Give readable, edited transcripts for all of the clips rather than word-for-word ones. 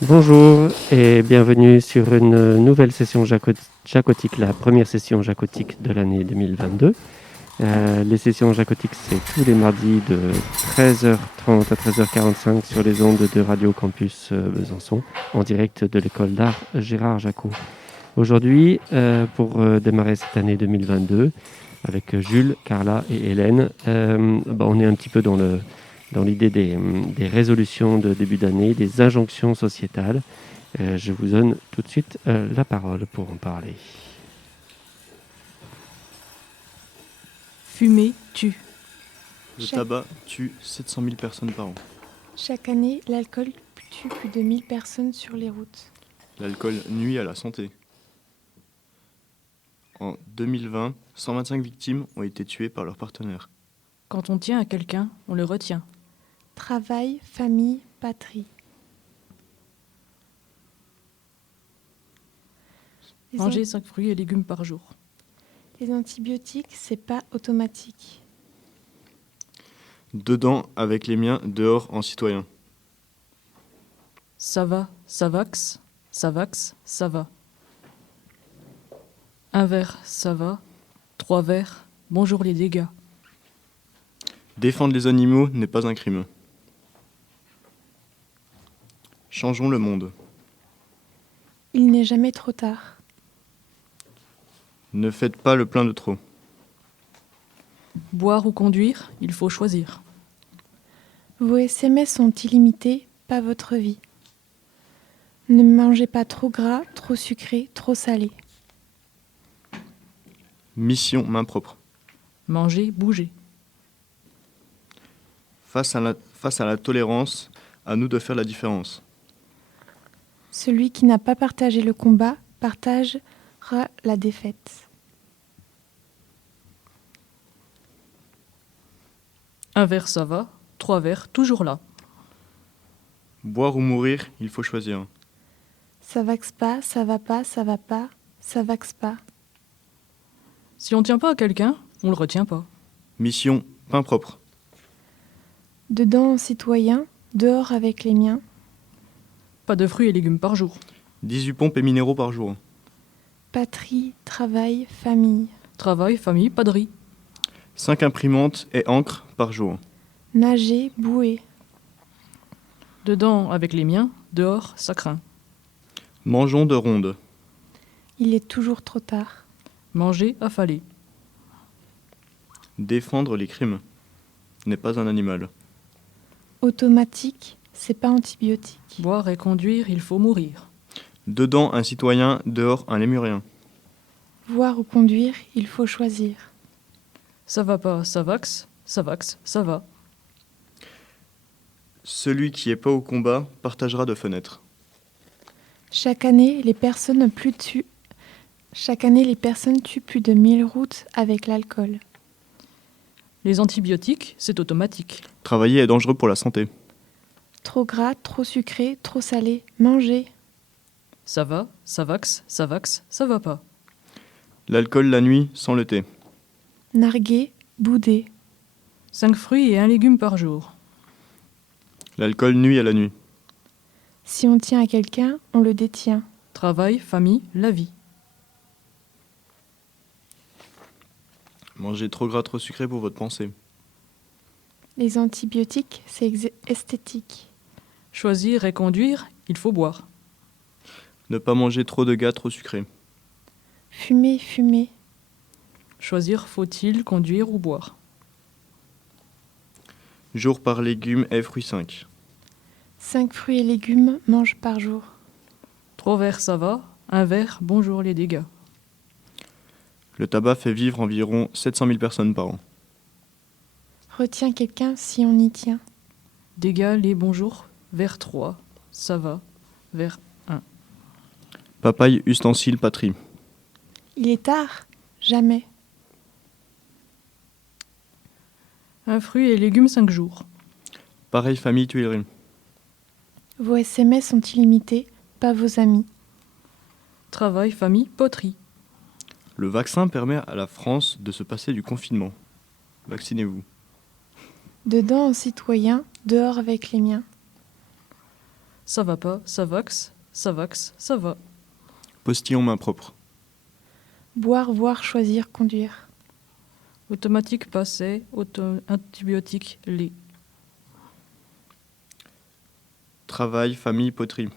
Bonjour et bienvenue sur une nouvelle session jacotique, la première session jacotique de l'année 2022. Les sessions jacotiques, c'est tous les mardis de 13h30 à 13h45 sur les ondes de Radio Campus Besançon, en direct de l'école d'art Gérard Jacot. Aujourd'hui, pour démarrer cette année 2022, avec Jules, Carla et Hélène, on est un petit peu dans l'idée des résolutions de début d'année, des injonctions sociétales. Je vous donne tout de suite la parole pour en parler. Fumer tue. Le tabac tue 700 000 personnes par an. Chaque année, l'alcool tue plus de 1000 personnes sur les routes. L'alcool nuit à la santé. En 2020, 125 victimes ont été tuées par leur partenaire. Quand on tient à quelqu'un, on le retient. Travail, famille, patrie. Manger 5 fruits et légumes par jour. Les antibiotiques, c'est pas automatique. Dedans avec les miens, dehors en citoyen. Ça va, ça vax, ça vax, ça va. Un verre, ça va. 3 verres, bonjour les dégâts. Défendre les animaux n'est pas un crime. Changeons le monde. Il n'est jamais trop tard. Ne faites pas le plein de trop. Boire ou conduire, il faut choisir. Vos SMS sont illimités, pas votre vie. Ne mangez pas trop gras, trop sucré, trop salé. Mission main propre. Manger, bouger. Face à la tolérance, à nous de faire la différence. Celui qui n'a pas partagé le combat partagera la défaite. Un verre, ça va. 3 verres, toujours là. Boire ou mourir, il faut choisir. Ça vaxe pas, ça va pas, ça va pas, ça vaxe pas. Si on tient pas à quelqu'un, on le retient pas. Mission pain propre. Dedans en citoyen, dehors avec les miens. Pas de fruits et légumes par jour. 18 pompes et minéraux par jour. Patrie, travail, famille. Travail, famille, pas de riz. 5 imprimantes et encre par jour. Nager, bouer. Dedans avec les miens, dehors, ça craint. Mangeons de ronde. Il est toujours trop tard. Manger, affaler. Défendre les crimes n'est pas un animal. Automatique, c'est pas antibiotique. Boire et conduire, il faut mourir. Dedans un citoyen, dehors un lémurien. Voir ou conduire, il faut choisir. Ça va pas, ça vax, ça vax, ça va. Celui qui est pas au combat partagera de fenêtres. Chaque année, les personnes tuent plus de 1000 routes avec l'alcool. Les antibiotiques, c'est automatique. Travailler est dangereux pour la santé. Trop gras, trop sucré, trop salé, manger. Ça va, ça vax, ça va pas. L'alcool la nuit sans le thé. Narguer, bouder. 5 fruits et 1 légume par jour. L'alcool nuit à la nuit. Si on tient à quelqu'un, on le détient. Travail, famille, la vie. Manger trop gras, trop sucré pour votre pensée. Les antibiotiques, c'est esthétique. Choisir et conduire, il faut boire. Ne pas manger trop de gâteaux trop sucrés. Fumer, fumer. Choisir, faut-il conduire ou boire. Jour par légumes et fruits 5. 5 fruits et légumes mangent par jour. 3 verres, ça va. 1 verre, bonjour les dégâts. Le tabac fait vivre environ 700 000 personnes par an. Retiens quelqu'un si on y tient. Dégâts, les bonjours. Verre 3, ça va. Verre 1. Papaye, ustensile, patrie. Il est tard. Jamais. Un fruit et légumes 5 jours. Pareille famille Tuileries. Vos SMS sont illimités, pas vos amis. Travail, famille, poterie. Le vaccin permet à la France de se passer du confinement. Vaccinez-vous. Dedans en citoyen, dehors avec les miens. Ça va pas, ça vax, ça vax, ça va. Postillon main propre. Boire, voir, choisir, conduire. Automatique, passé, antibiotique, lait. Travail, famille, poterie.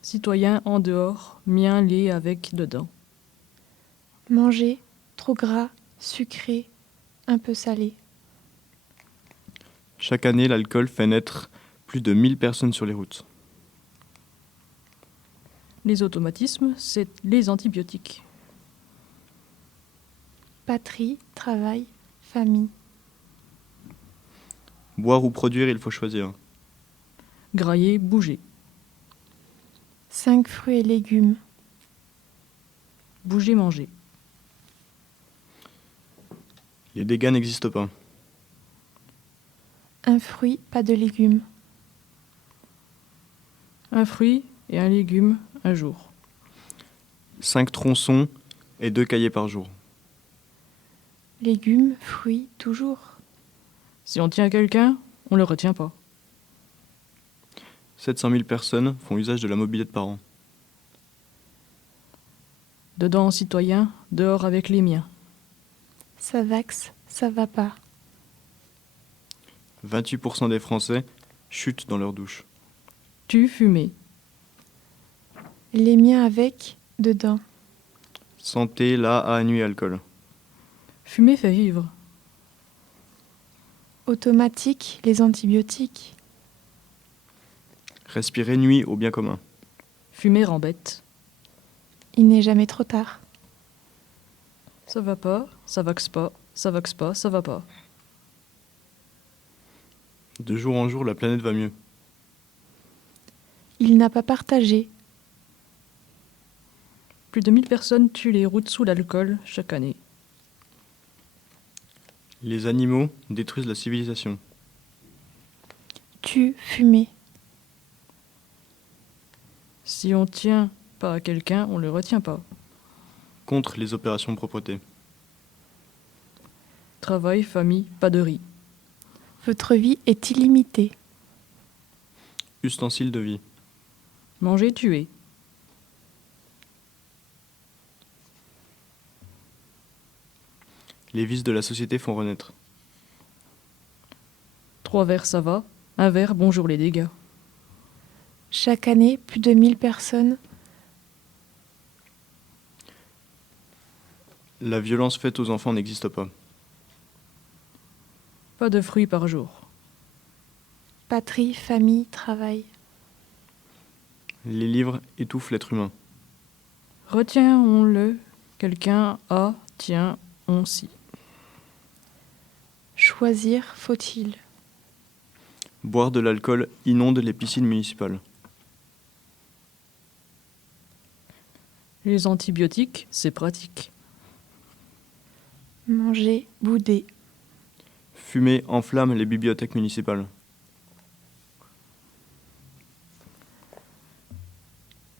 Citoyen, en dehors, mien, lait avec dedans. Manger, trop gras, sucré, un peu salé. Chaque année, l'alcool fait naître plus de 1000 personnes sur les routes. Les automatismes, c'est les antibiotiques. Patrie, travail, famille. Boire ou produire, il faut choisir. Grailler, bouger. 5 fruits et légumes. Bouger, manger. Les dégâts n'existent pas. Un fruit, pas de légumes. Un fruit et un légume un jour. 5 tronçons et 2 cahiers par jour. Légumes, fruits, toujours. Si on tient quelqu'un, on le retient pas. 700 000 personnes font usage de la mobilette par an. Dedans citoyen, dehors avec les miens. Ça vax, ça va pas. 28% des Français chutent dans leur douche. Tu fumer. Les miens avec, dedans. Santé, la, à, nuit, alcool. Fumer fait vivre. Automatique, les antibiotiques. Respirer nuit au bien commun. Fumer embête. Il n'est jamais trop tard. Ça va pas, ça vaxe pas, ça vaxe pas, ça va pas. De jour en jour, la planète va mieux. Il n'a pas partagé. Plus de 1000 personnes tuent les routes sous l'alcool chaque année. Les animaux détruisent la civilisation. Tu, fumer. Si on tient pas à quelqu'un, on le retient pas. Contre les opérations de propreté. Travail, famille, pas de riz. Votre vie est illimitée. Ustensiles de vie. Manger, tuer. Les vices de la société font renaître. 3 verres, ça va. Un verre, bonjour les dégâts. Chaque année, plus de 1000 personnes. La violence faite aux enfants n'existe pas. Pas de fruits par jour. Patrie, famille, travail. Les livres étouffent l'être humain. Retiens-on-le. Quelqu'un a, tient, on si. Choisir, faut-il. Boire de l'alcool inonde les piscines municipales. Les antibiotiques, c'est pratique. Manger, bouder. Fumer enflamme les bibliothèques municipales.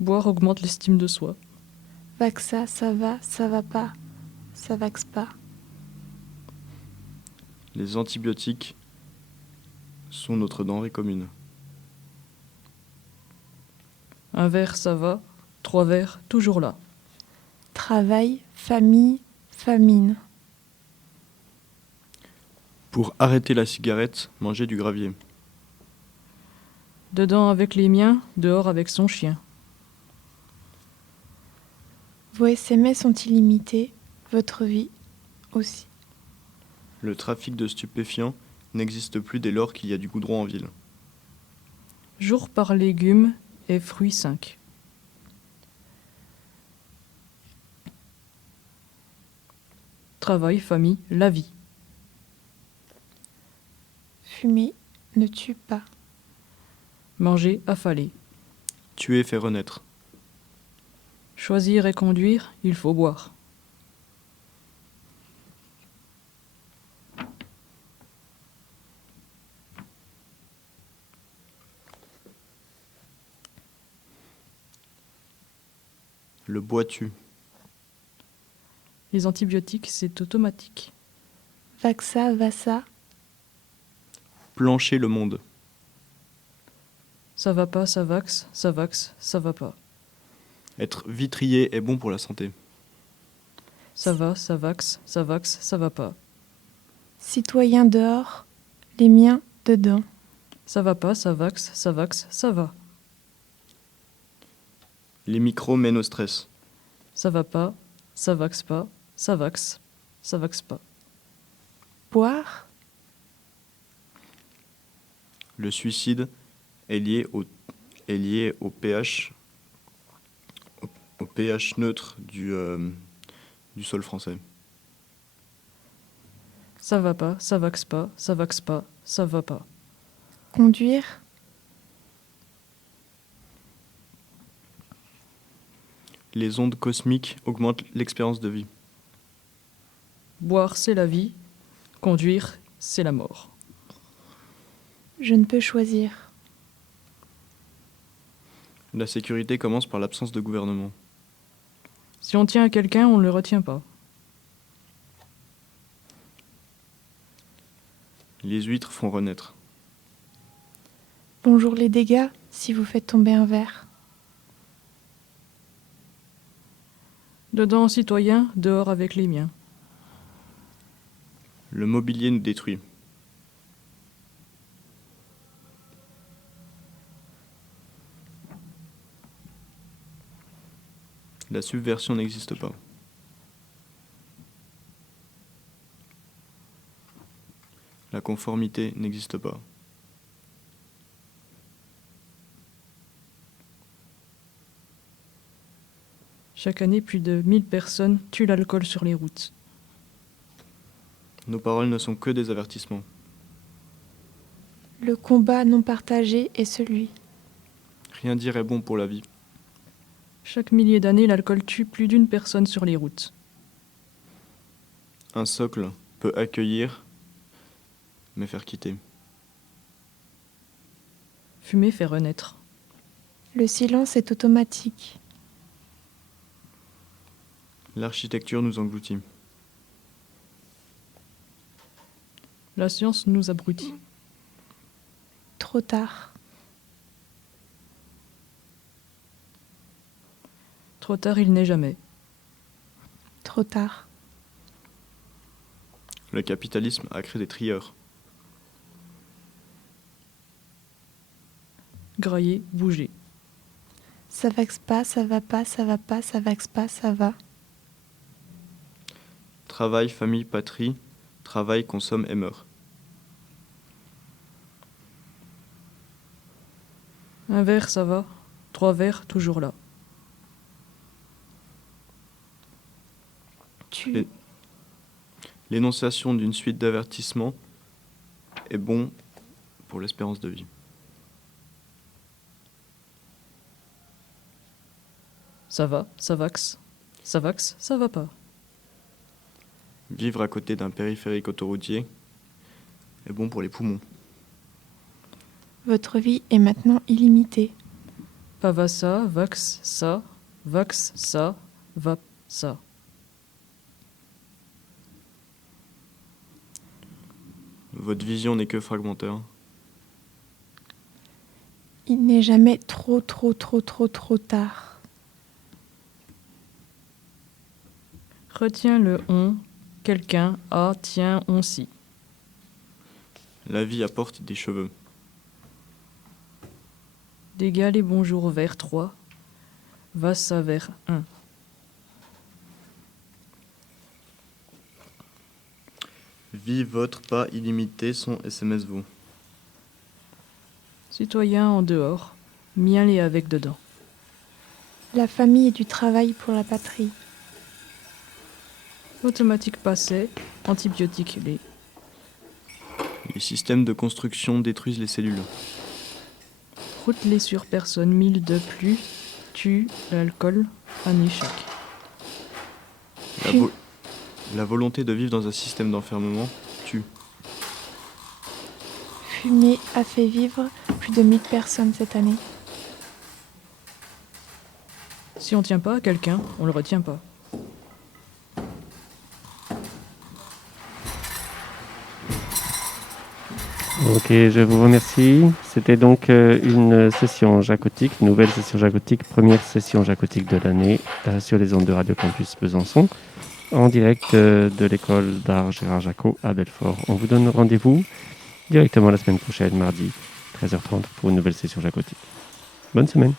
Boire augmente l'estime de soi. Vaxa, ça va pas. Ça vaxe pas. Les antibiotiques sont notre denrée commune. Un verre, ça va. 3 verres, toujours là. Travail, famille, famine. Pour arrêter la cigarette, manger du gravier. Dedans avec les miens, dehors avec son chien. Vos SMS sont illimités, votre vie aussi. Le trafic de stupéfiants n'existe plus dès lors qu'il y a du goudron en ville. Jour par légumes et fruits 5. Travail, famille, la vie. Fumer ne tue pas. Manger, affaler. Tuer fait renaître. Choisir et conduire, il faut boire. Le bois-tu. Les antibiotiques, c'est automatique. Vaxa, vassa, Plancher le monde. Ça va pas, ça vax, ça va pas. Être vitrier est bon pour la santé. Ça va, ça vax, ça va pas. citoyen dehors, les miens dedans. Ça va pas, ça vax, ça va. Les micros mènent au stress. Ça va pas, ça vax pas, ça vax pas. Boire, Le suicide est lié au pH, au pH neutre du sol français. Ça va pas, ça vax pas, ça va pas. conduire, Les ondes cosmiques augmentent l'expérience de vie. Boire, c'est la vie. Conduire, c'est la mort. je ne peux choisir. La sécurité commence par l'absence de gouvernement. Si on tient à quelqu'un, on ne le retient pas. Les huîtres font renaître. Bonjour les dégâts, si vous faites tomber un verre. Dedans, citoyen, dehors avec les miens. Le mobilier nous détruit. La subversion n'existe pas. La conformité n'existe pas. Chaque année, plus de 1000 personnes tuent l'alcool sur les routes. Nos paroles ne sont que des avertissements. Le combat non partagé est celui. Rien dire est bon pour la vie. Chaque millier d'années, l'alcool tue plus d'une personne sur les routes. Un socle peut accueillir, mais faire quitter. Fumer fait renaître. Le silence est automatique. L'architecture nous engloutit. La science nous abrutit. Trop tard. Trop tard, il n'est jamais. Trop tard. Le capitalisme a créé des trieurs. Grailler, bouger. Ça vaxe pas, ça va pas, ça va pas, ça vaxe pas, ça va. Travail, famille, patrie. Travail, consomme et meurt. Un verre, ça va. 3 verres, toujours là. Tu... L'énonciation d'une suite d'avertissements est bon pour l'espérance de vie. Ça va, ça vaxe, ça va pas. Vivre à côté d'un périphérique autoroutier est bon pour les poumons. Votre vie est maintenant illimitée. Pas va ça, vax ça, va ça. Votre vision n'est que fragmentaire. Il n'est jamais trop tard. Retiens le on, quelqu'un, a, tiens, on si. La vie apporte des cheveux. Dégâts les bonjours vers 3, va ça vers 1. Vie votre pas illimité, son SMS vous. Citoyen en dehors, mien les avec dedans. La famille et du travail pour la patrie. Automatique passé, antibiotique les. Les systèmes de construction détruisent les cellules. Route les sur personne 1000 de plus, tue l'alcool, un échec. La, vo- la volonté de vivre dans un système d'enfermement tue. Fumier a fait vivre plus de 1000 personnes cette année. Si on tient pas à quelqu'un, on le retient pas. Ok, je vous remercie. C'était donc une session jacotique, nouvelle session jacotique, première session jacotique de l'année sur les ondes de Radio Campus Besançon, en direct de l'école d'art Gérard Jacot à Belfort. On vous donne rendez-vous directement la semaine prochaine, mardi, 13h30, pour une nouvelle session jacotique. Bonne semaine.